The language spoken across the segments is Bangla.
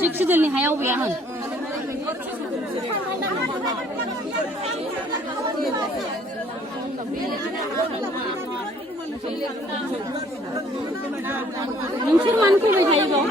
식수들이 하야오야 한. नोंसोर मानो फैबाय थायो बाव?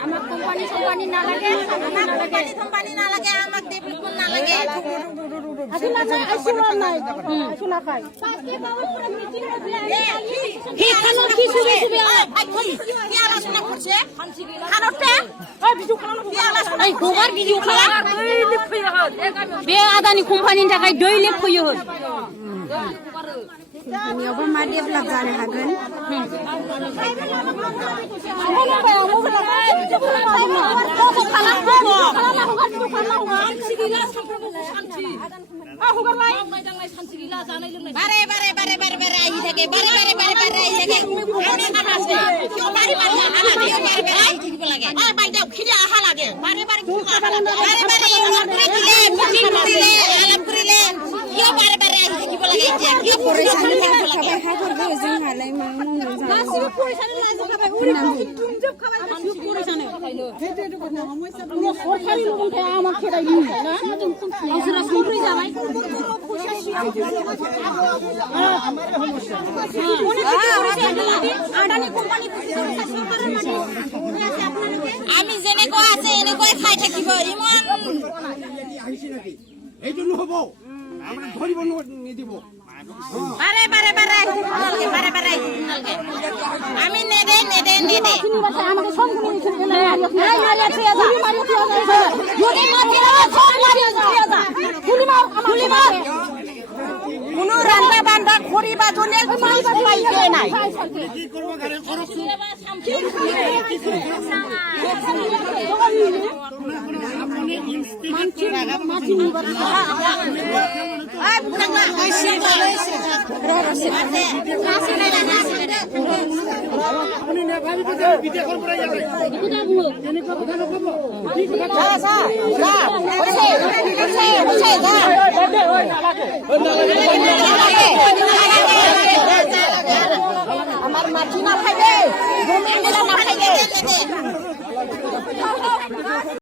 Amak company na lage, company na lage, amak development na lage. Asuna na, asuna na, asuna kai. He cannot be sube. He alasuna kurse. Hanote? Oh, video kana. He alasuna. Ay, gogar video kana. Be adani company ta kai doile phoyo. Nyoba madep lag jane hagen. আমি যেনেকৈ আছে এনেকৈ খাই থাকিব ইমান এইটো হ'ব আমরা ধরিব নিদিব বারে আমি নেদে আমাকে সব গুলো নিছে কোনো রান্না বান্না করিবা জন্য পাইছে নাই কি করব ঘরে খরচ আপনি